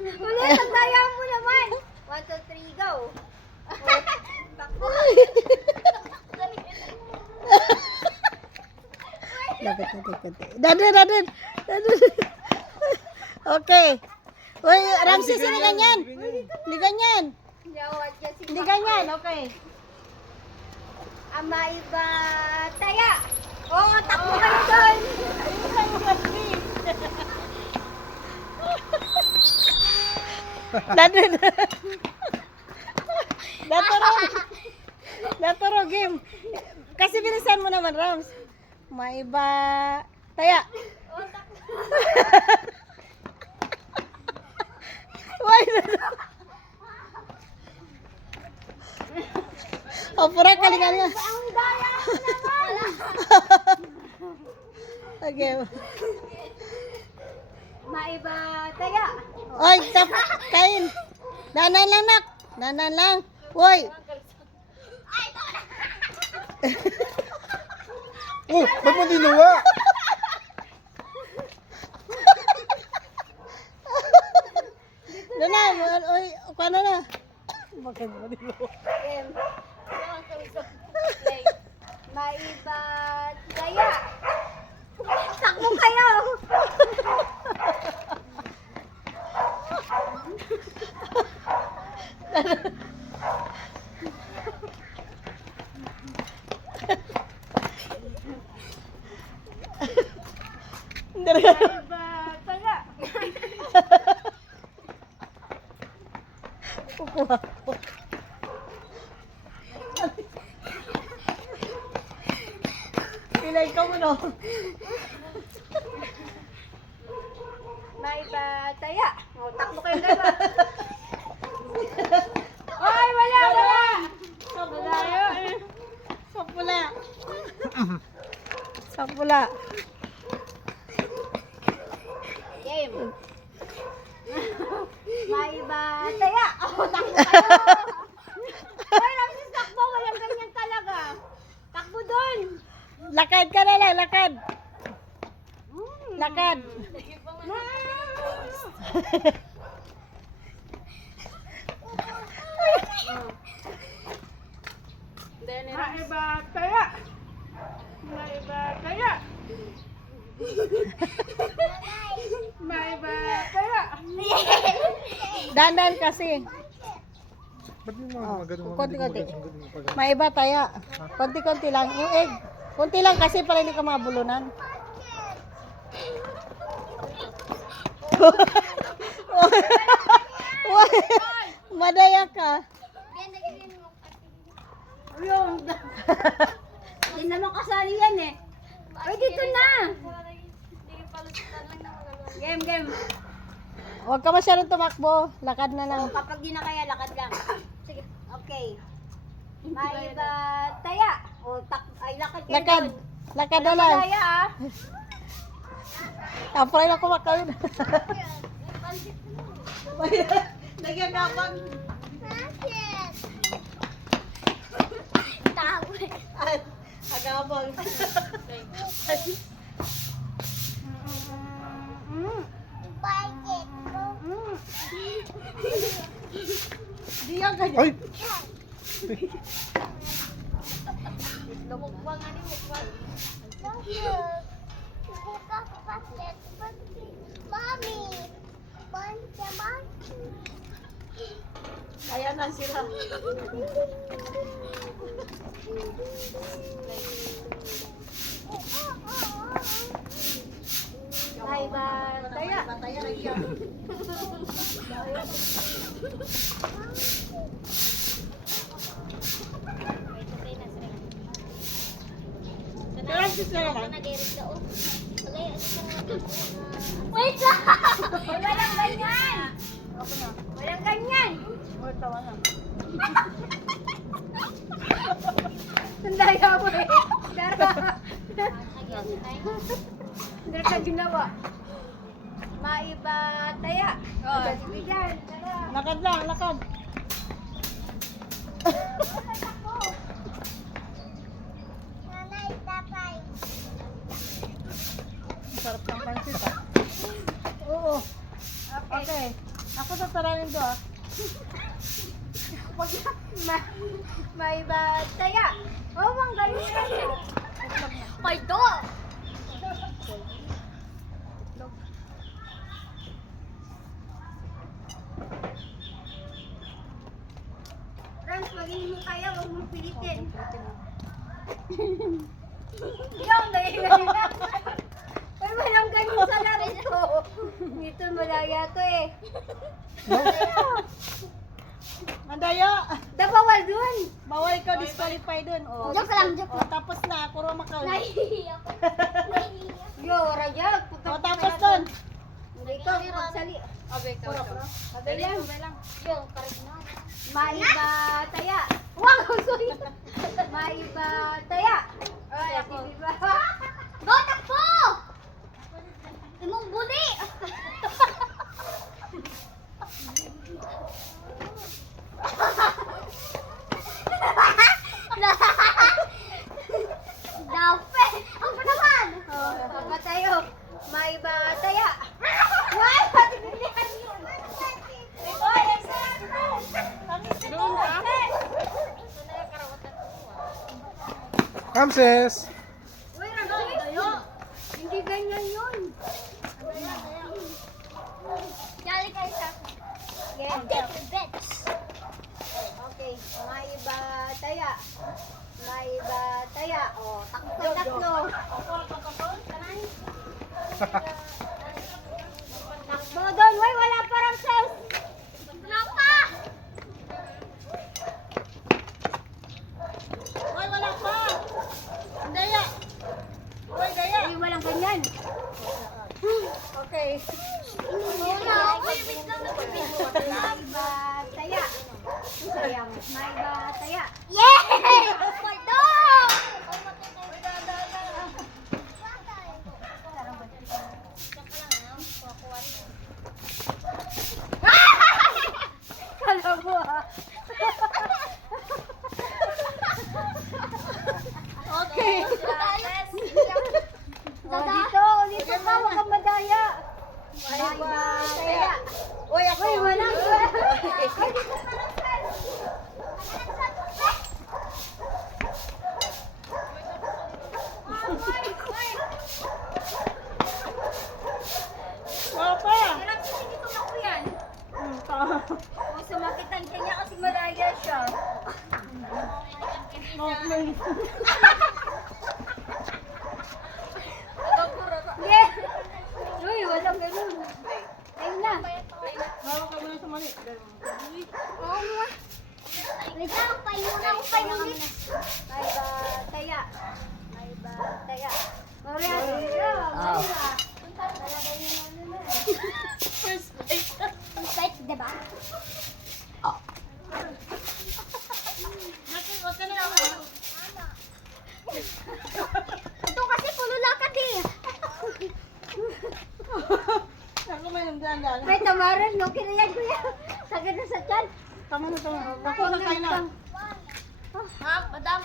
Ulit, tagdaya mo naman. 1, 2, 3, go. Lapit na konti. Dadan. Okay. Uy, Ramses, hindi ganyan. Hindi ganyan. Hindi ganyan, okay. Ama iba taya. Oh, takbo kayo doon. Dadan. Datoro game. Kasi bilisan mo naman, Rams. Maiba taya. Oh, takbo. Why oh, pura kali-kali. Ang daya mo naman. Okay. Maiba taya. Oy, kain. Danan lang, nak. Danan lang. Woy. Oh, ba't mo dinuwa? Dana, oy, kuano na. Bakit mo dilo? Maiba taya. Takbo kayo. Maiba taya. Kukuha ko. Pilay ka mo, no? Maiba taya. Oh, takbo kayo dalawa. Oy, wala. Sa pula. Sa pula. Game. Maiba taya. Oh, takbo kayo. Oy, Ramses, takbo. Walang ganyan talaga. Takbo doon. Lakad ka na lang, lakad. Lakad. Maiba taya. Maiba taya. Maiba taya. Dandan kasi. Ba't yung mga magandang Konti-konti. May iba taya. Konti-konti lang. Yung egg. Konti lang kasi para hindi ka mabulunan. Madaya ka. Ayun. Hindi naman kasali yan eh. Ay, dito na. Game. Huwag ka masyadong tumakbo. Lakad na lang. Kapag di na kaya, lakad lang. Sige, okay. Maiba taya. O, ay, lakad kayo Lakad. doon. Lakad na Walang lang. madaya ah. Tapos na kumakain. Nagagapang. Agabang. Diyan ka Ay! Kaya na sila. Maiba taya. Bataya lagi yan. Wait lang! Walang ganyan! Walang ganyan! Sandaya mo eh. Dara. Dara ka ginawa. Maiba taya. Oh, sige dyan. Dara. Lakad lang, lakad. Sarap ng pansit ah. Oo. Okay. Okay. Ako sa sarangin do ah. May bataya. Oh, ang galing ka niya. May do. Rams, maging mo kaya, huwag mong pilitin. Yung, ganyan. Ay, walang ganyan sa laro ko. Dito malaya to eh. Mandayo. Dabawal dun. Bawal ikaw disqualify dun. Oh. Joke lang, joke Oh, tapos na. Kuro makaw. Yo, Rajab. Oh, tapos dun. Ikaw, magsali. Abe, ikaw. Abay lang. Yo, pares na. Maibataya. Wow, sorry. Maibataya. Ay, ako. Go, takbo! Imong buli! Dape! Ang pa naman! Ang tayo. Maibataya. Wow! Pati bilihan yun. Ramses! Uy, Ramses! Hindi ganyan yun. Dali kayo sa akin. Okay, may bataya. May bataya. O, takbo. Takbo doon. Uy, wala pa Ramses. Wala pa! Hoy, wala pa. Mandaya. Hoy, daya. Uy, walang ganyan. Okay. Wala. Uy, wait lang. May bataya. Sayang. May bataya. Yay! Pardon! Kala mo ah. Okay. Dito, ulit pa, huwag kang madaya. May bataya. Uy, ako. Uy, walang. Wala pa. Hirap kasi dito na ko yan. Tama. O, sumakitan kanya kasi malaya siya. Okay. Yeah. Uy, walang ganun. Ayun na. Hawak ka muna sa mali. Oo nga. Wait lang, pahinga ako 5 minutes. May bataya. May bataya. Maria, First bite, diba? Wag ka na ako. Ito kasi pulo lakad eh. Ako may nandiyan. May tamaran, no? Kinayan ko yan. Sagad na sa tiyan. Tama na, tama. Ako na kayo na. Ha? Madam,